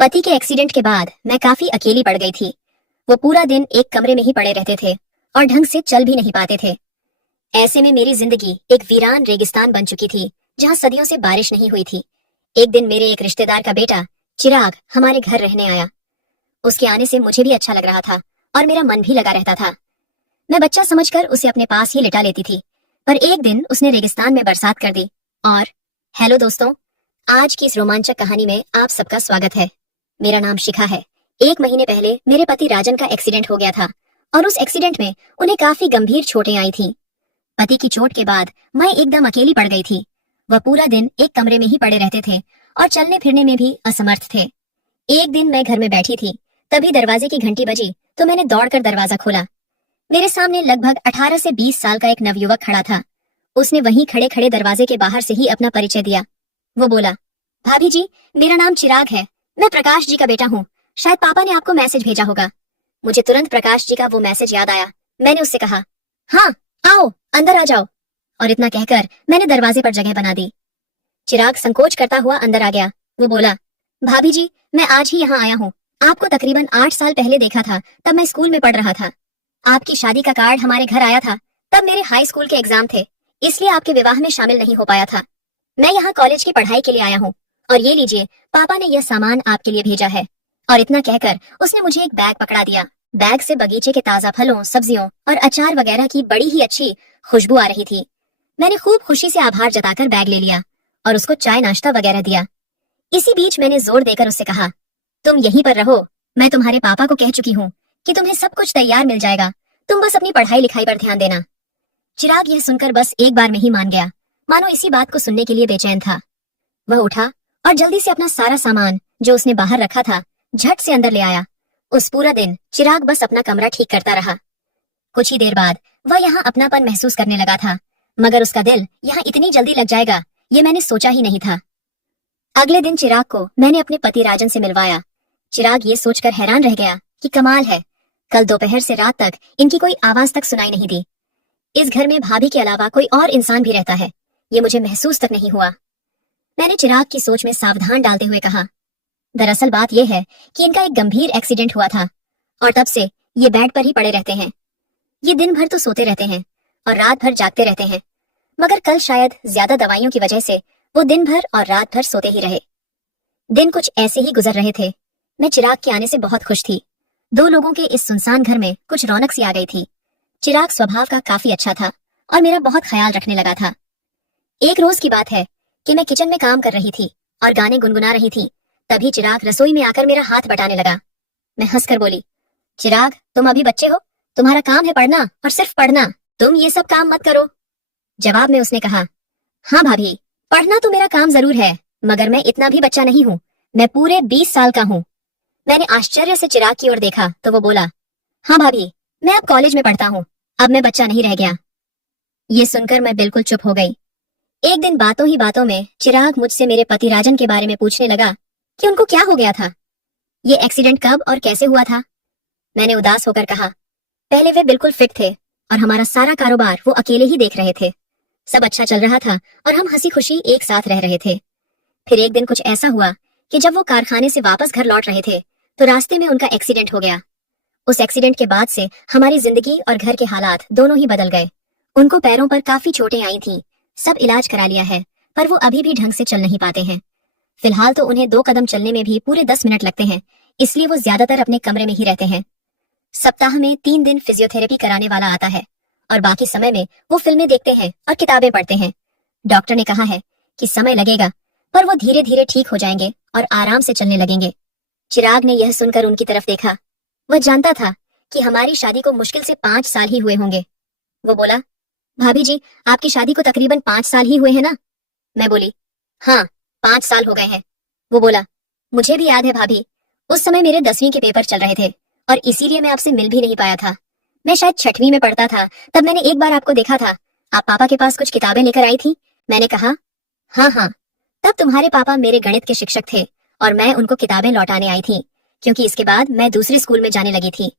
पति के एक्सीडेंट के बाद मैं काफी अकेली पड़ गई थी। वो पूरा दिन एक कमरे में ही पड़े रहते थे और ढंग से चल भी नहीं पाते थे। ऐसे में मेरी जिंदगी एक वीरान रेगिस्तान बन चुकी थी, जहाँ सदियों से बारिश नहीं हुई थी। एक दिन मेरे एक रिश्तेदार का बेटा चिराग हमारे घर रहने आया। उसके आने से मुझे भी अच्छा लग रहा था और मेरा मन भी लगा रहता था। मैं बच्चा समझकर उसे अपने पास ही लिटा लेती थी, पर एक दिन उसने रेगिस्तान में बरसात कर दी। और हेलो दोस्तों, आज की इस रोमांचक कहानी में आप सबका स्वागत है। मेरा नाम शिखा है। 1 महीने पहले मेरे पति राजन का एक्सीडेंट हो गया था और उस एक्सीडेंट में उन्हें काफी गंभीर चोटें आई थीं। पति की चोट के बाद मैं एकदम अकेली पड़ गई थी। वह पूरा दिन एक कमरे में ही पड़े रहते थे और चलने फिरने में भी असमर्थ थे। एक दिन मैं घर में बैठी थी, तभी दरवाजे की घंटी बजी तो मैंने दौड़कर दरवाजा खोला। मेरे सामने लगभग 18 से 20 साल का एक नवयुवक खड़ा था। उसने वहीं खड़े खड़े दरवाजे के बाहर से ही अपना परिचय दिया। वो बोला, भाभी जी, मेरा नाम चिराग है। मैं प्रकाश जी का बेटा हूँ। शायद पापा ने आपको मैसेज भेजा होगा। मुझे तुरंत प्रकाश जी का वो मैसेज याद आया। मैंने उससे कहा, हाँ आओ, अंदर आ जाओ। और इतना कहकर मैंने दरवाजे पर जगह बना दी। चिराग संकोच करता हुआ अंदर आ गया। वो बोला, भाभी जी, मैं आज ही यहाँ आया हूँ। आपको तकरीबन 8 साल पहले देखा था, तब मैं स्कूल में पढ़ रहा था। आपकी शादी का कार्ड हमारे घर आया था, तब मेरे हाई स्कूल के एग्जाम थे, इसलिए आपके विवाह में शामिल नहीं हो पाया था। मैं यहाँ कॉलेज की पढ़ाई के लिए आया हूँ और ये लीजिए, पापा ने यह सामान आपके लिए भेजा है। और इतना कहकर उसने मुझे एक बैग पकड़ा दिया। बैग से बगीचे के ताजा फलों, सब्जियों और अचार वगैरह की बड़ी ही अच्छी खुशबू आ रही थी। मैंने खूब खुशी से आभार जताकर बैग ले लिया और उसको चाय नाश्ता वगैरह दिया। इसी बीच मैंने जोर देकर उससे कहा, तुम यहीं पर रहो। मैं तुम्हारे पापा को कह चुकी हूँ कि तुम्हें सब कुछ तैयार मिल जाएगा। तुम बस अपनी पढ़ाई लिखाई पर ध्यान देना। चिराग यह सुनकर बस एक बार में ही मान गया, मानो इसी बात को सुनने के लिए बेचैन था। वह उठा और जल्दी से अपना सारा सामान जो उसने बाहर रखा था झट से अंदर ले आया। उस पूरा दिन चिराग बस अपना कमरा ठीक करता रहा। कुछ ही देर बाद वह यहाँ अपनापन महसूस करने लगा था, मगर उसका दिल यहाँ इतनी जल्दी लग जाएगा ये मैंने सोचा ही नहीं था। अगले दिन चिराग को मैंने अपने पति राजन से मिलवाया। चिराग ये सोचकर हैरान रह गया कि कमाल है, कल दोपहर से रात तक इनकी कोई आवाज तक सुनाई नहीं दी। इस घर में भाभी के अलावा कोई और इंसान भी रहता है, ये मुझे महसूस तक नहीं हुआ। मैंने चिराग की सोच में सावधान डालते हुए कहा, दरअसल बात यह है कि इनका एक गंभीर एक्सीडेंट हुआ था और तब से ये बेड पर ही पड़े रहते हैं। ये दिन भर तो सोते रहते हैं और रात भर जागते रहते हैं, मगर कल शायद ज्यादा दवाइयों की वजह से वो दिन भर और रात भर सोते ही रहे। दिन कुछ ऐसे ही गुजर रहे थे। मैं चिराग के आने से बहुत खुश थी। 2 लोगों के इस सुनसान घर में कुछ रौनक सी आ गई थी। चिराग स्वभाव का काफी अच्छा था और मेरा बहुत ख्याल रखने लगा था। एक रोज की बात है कि मैं किचन में काम कर रही थी और गाने गुनगुना रही थी। तभी चिराग रसोई में आकर मेरा हाथ बटाने लगा। मैं हंसकर बोली, चिराग, तुम अभी बच्चे हो, तुम्हारा काम है पढ़ना और सिर्फ पढ़ना। तुम ये सब काम मत करो। जवाब में उसने कहा, हाँ भाभी, पढ़ना तो मेरा काम जरूर है, मगर मैं इतना भी बच्चा नहीं हूँ। मैं पूरे 20 साल का हूँ। मैंने आश्चर्य से चिराग की ओर देखा तो वो बोला, हाँ भाभी, मैं अब कॉलेज में पढ़ता हूँ, अब मैं बच्चा नहीं रह गया। ये सुनकर मैं बिल्कुल चुप हो गई। एक दिन बातों ही बातों में चिराग मुझसे मेरे पति राजन के बारे में पूछने लगा कि उनको क्या हो गया था, ये एक्सीडेंट कब और कैसे हुआ था। मैंने उदास होकर कहा, पहले वे बिल्कुल फिट थे और हमारा सारा कारोबार वो अकेले ही देख रहे थे। सब अच्छा चल रहा था और हम हंसी खुशी एक साथ रह रहे थे। फिर एक दिन कुछ ऐसा हुआ कि जब वो कारखाने से वापस घर लौट रहे थे तो रास्ते में उनका एक्सीडेंट हो गया। उस एक्सीडेंट के बाद से हमारी जिंदगी और घर के हालात दोनों ही बदल गए। उनको पैरों पर काफी चोटें आई थीं। सब इलाज करा लिया है, पर वो अभी भी ढंग से चल नहीं पाते हैं। फिलहाल तो उन्हें 2 कदम चलने में भी पूरे 10 मिनट लगते हैं, इसलिए वो ज्यादातर अपने कमरे में ही रहते हैं। सप्ताह में 3 दिन फिजियोथेरेपी कराने वाला आता है और बाकी समय में वो फिल्में देखते हैं और किताबें पढ़ते हैं। डॉक्टर ने कहा है कि समय लगेगा, पर वो धीरे धीरे ठीक हो जाएंगे और आराम से चलने लगेंगे। चिराग ने यह सुनकर उनकी तरफ देखा। वह जानता था कि हमारी शादी को मुश्किल से 5 साल ही हुए होंगे। वो बोला, भाभी जी, आपकी शादी को तकरीबन 5 साल ही हुए हैं ना। मैं बोली, हाँ, 5 साल हो गए हैं। वो बोला, मुझे भी याद है भाभी, उस समय मेरे 10वीं के पेपर चल रहे थे और इसीलिए मैं आपसे मिल भी नहीं पाया था। मैं शायद 6वीं में पढ़ता था, तब मैंने एक बार आपको देखा था। आप पापा के पास कुछ किताबें लेकर आई थी। मैंने कहा, हाँ हाँ, तब तुम्हारे पापा मेरे गणित के शिक्षक थे और मैं उनको किताबें लौटाने आई थी, क्योंकि इसके बाद मैं दूसरे स्कूल में जाने लगी थी।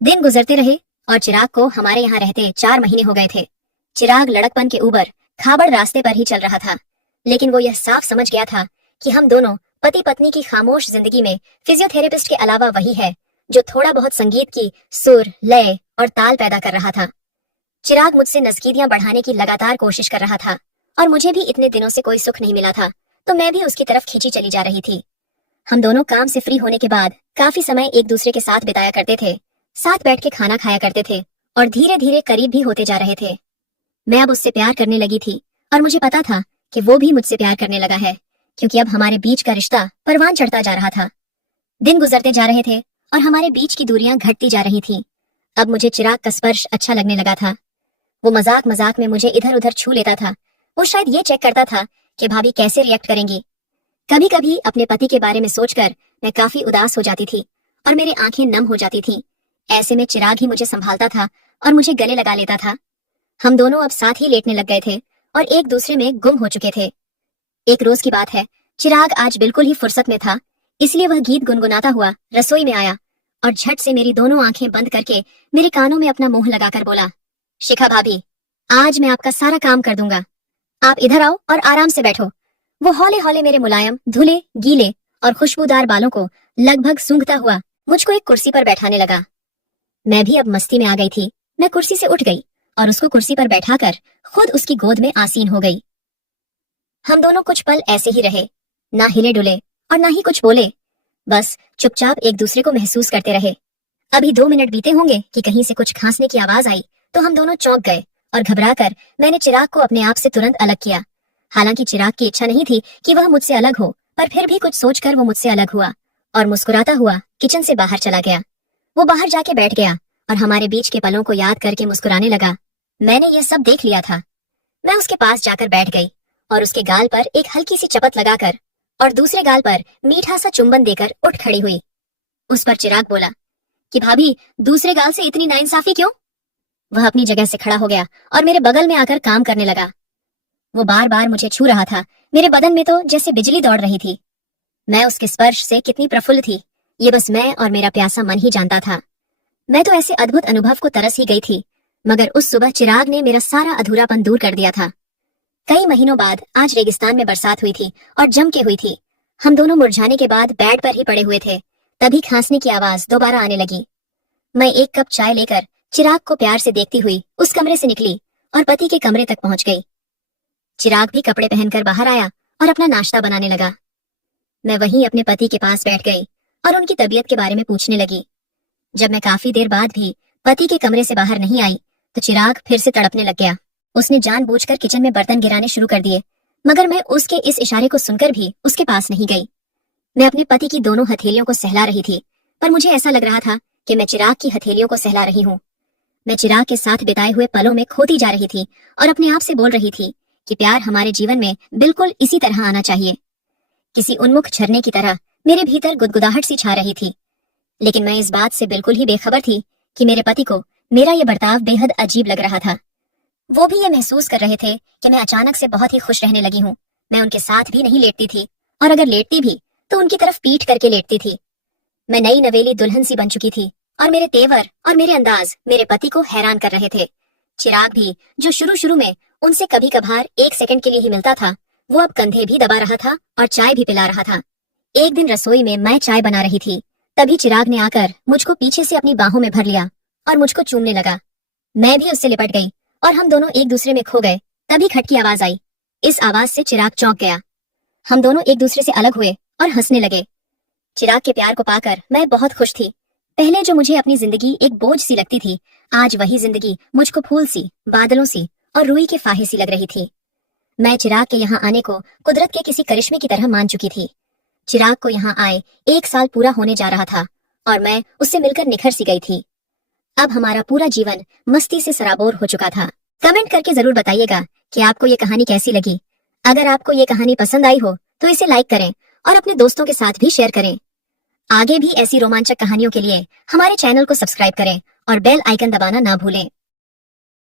दिन गुजरते रहे और चिराग को हमारे यहाँ रहते 4 महीने हो गए थे। चिराग लड़कपन के ऊबर खाबड़ रास्ते पर ही चल रहा था, लेकिन वो यह साफ समझ गया था कि हम दोनों पति पत्नी की खामोश जिंदगी में फिजियोथेरेपिस्ट के अलावा वही है जो थोड़ा बहुत संगीत की सुर, लय और ताल पैदा कर रहा था। चिराग मुझसे नज़कीरियां बढ़ाने की लगातार कोशिश कर रहा था और मुझे भी इतने दिनों से कोई सुख नहीं मिला था, तो मैं भी उसकी तरफ खींची चली जा रही थी। हम दोनों काम से फ्री होने के बाद काफी समय एक दूसरे के साथ बिताया करते थे, साथ बैठ के खाना खाया करते थे और धीरे धीरे करीब भी होते जा रहे थे। मैं अब उससे प्यार करने लगी थी और मुझे पता था कि वो भी मुझसे प्यार करने लगा है, क्योंकि अब हमारे बीच का रिश्ता परवान चढ़ता जा रहा था। दिन गुजरते जा रहे थे और हमारे बीच की दूरियां घटती जा रही थीं। अब मुझे चिराग का स्पर्श अच्छा लगने लगा था। वो मजाक मजाक में मुझे इधर उधर छू लेता था। वो शायद ये चेक करता था कि भाभी कैसे रिएक्ट करेंगी। कभी कभी अपने पति के बारे में सोचकर मैं काफी उदास हो जाती थी और मेरी आंखें नम हो जाती थीं। ऐसे में चिराग ही मुझे संभालता था और मुझे गले लगा लेता था। हम दोनों अब साथ ही लेटने लग गए थे और एक दूसरे में गुम हो चुके थे। एक रोज की बात है, चिराग आज बिल्कुल ही फुर्सत में था, इसलिए वह गीत गुनगुनाता हुआ रसोई में आया और झट से मेरी दोनों आंखें बंद करके मेरे कानों में अपना मुंह लगाकर बोला, शिखा भाभी, आज मैं आपका सारा काम कर दूंगा। आप इधर आओ और आराम से बैठो। वो हौले हौले मेरे मुलायम, धुले, गीले और खुशबूदार बालों को लगभग सूंघता हुआ मुझको एक कुर्सी पर बैठाने लगा। मैं भी अब मस्ती में आ गई थी। मैं कुर्सी से उठ गई और उसको कुर्सी पर बैठाकर खुद उसकी गोद में आसीन हो गई। हम दोनों कुछ पल ऐसे ही रहे, ना हिले डुले और ना ही कुछ बोले, बस चुपचाप एक दूसरे को महसूस करते रहे। अभी 2 मिनट बीते होंगे कि कहीं से कुछ खांसने की आवाज आई तो हम दोनों चौंक गए और घबराकर मैंने चिराग को अपने आप से तुरंत अलग किया। हालांकि चिराग की इच्छा नहीं थी कि वह मुझसे अलग हो, पर फिर भी कुछ सोचकर वो मुझसे अलग हुआ और मुस्कुराता हुआ किचन से बाहर चला गया। वो बाहर जाके बैठ गया और हमारे बीच के पलों को याद करके मुस्कुराने लगा। मैंने ये सब देख लिया था। मैं उसके पास जाकर बैठ गई और उसके गाल पर एक हल्की सी चपत लगाकर और दूसरे गाल पर मीठा सा चुंबन देकर उठ खड़ी हुई। उस पर चिराग बोला कि भाभी, दूसरे गाल से इतनी नाइंसाफी क्यों? वह अपनी जगह से खड़ा हो गया और मेरे बगल में आकर काम करने लगा। वो बार बार मुझे छू रहा था। मेरे बदन में तो जैसे बिजली दौड़ रही थी। मैं उसके स्पर्श से कितनी प्रफुल्ल थी, ये बस मैं और मेरा प्यासा मन ही जानता था। मैं तो ऐसे अद्भुत अनुभव को तरस ही गई थी, मगर उस सुबह चिराग ने मेरा सारा अधूरापन दूर कर दिया था। कई महीनों बाद आज रेगिस्तान में बरसात हुई थी और जम के हुई थी। हम दोनों मुरझाने के बाद बेड पर ही पड़े हुए थे, तभी खांसने की आवाज दोबारा आने लगी। मैं एक कप चाय लेकर चिराग को प्यार से देखती हुई उस कमरे से निकली और पति के कमरे तक पहुंच गई। चिराग भी कपड़े पहनकर बाहर आया और अपना नाश्ता बनाने लगा। मैं वहीं अपने पति के पास बैठ गई और उनकी तबीयत के बारे में पूछने लगी। जब मैं काफी देर बाद भी पति के कमरे से बाहर नहीं आई तो चिराग फिर से तड़पने लग गया। उसने जानबूझकर किचन में बर्तन गिराने शुरू कर दिए, मगर मैं उसके इस इशारे को सुनकर भी उसके पास नहीं गई। मैं अपने पति की दोनों हथेलियों को सहला रही थी, पर मुझे ऐसा लग रहा था कि मैं चिराग की हथेलियों को सहला रही हूँ। मैं चिराग के साथ बिताए हुए पलों में खोती जा रही थी और अपने आप से बोल रही थी कि प्यार हमारे जीवन में बिल्कुल इसी तरह आना चाहिए। किसी उन्मुख झरने की तरह मेरे भीतर गुदगुदाहट सी छा रही थी, लेकिन मैं इस बात से बिल्कुल ही बेखबर थी कि मेरे पति को मेरा ये बर्ताव बेहद अजीब लग रहा था। वो भी ये महसूस कर रहे थे कि मैं अचानक से बहुत ही खुश रहने लगी हूँ। मैं उनके साथ भी नहीं लेटती थी और अगर लेटती भी तो उनकी तरफ पीठ करके लेटती थी। मैं नई नवेली दुल्हन सी बन चुकी थी और मेरे तेवर और मेरे अंदाज मेरे पति को हैरान कर रहे थे। चिराग भी, जो शुरू शुरू में उनसे कभी कभार 1 सेकंड के लिए ही मिलता था, वो अब कंधे भी दबा रहा था और चाय भी पिला रहा था। एक दिन रसोई में मैं चाय बना रही थी, तभी चिराग ने आकर मुझको पीछे से अपनी बाहों में भर लिया और मुझको चूमने लगा। मैं भी उससे लिपट गई और हम दोनों एक दूसरे में खो गए। तभी खट की आवाज आई। इस आवाज से चिराग चौंक गया। हम दोनों एक दूसरे से अलग हुए और हंसने लगे। चिराग के प्यार को पाकर मैं बहुत खुश थी। पहले जो मुझे अपनी जिंदगी एक बोझ सी लगती थी, आज वही जिंदगी मुझको फूल सी, बादलों सी और रुई के फाहे सी लग रही थी। मैं चिराग के यहाँ आने को कुदरत के किसी करिश्मे की तरह मान चुकी थी। चिराग को यहाँ आए 1 साल पूरा होने जा रहा था और मैं उससे मिलकर निखर सी गई थी। अब हमारा पूरा जीवन मस्ती से सराबोर हो चुका था। कमेंट करके जरूर बताइएगा कि आपको ये कहानी कैसी लगी। अगर आपको ये कहानी पसंद आई हो तो इसे लाइक करें और अपने दोस्तों के साथ भी शेयर करें। आगे भी ऐसी रोमांचक कहानियों के लिए हमारे चैनल को सब्सक्राइब करें और बेल आइकन दबाना ना भूलें।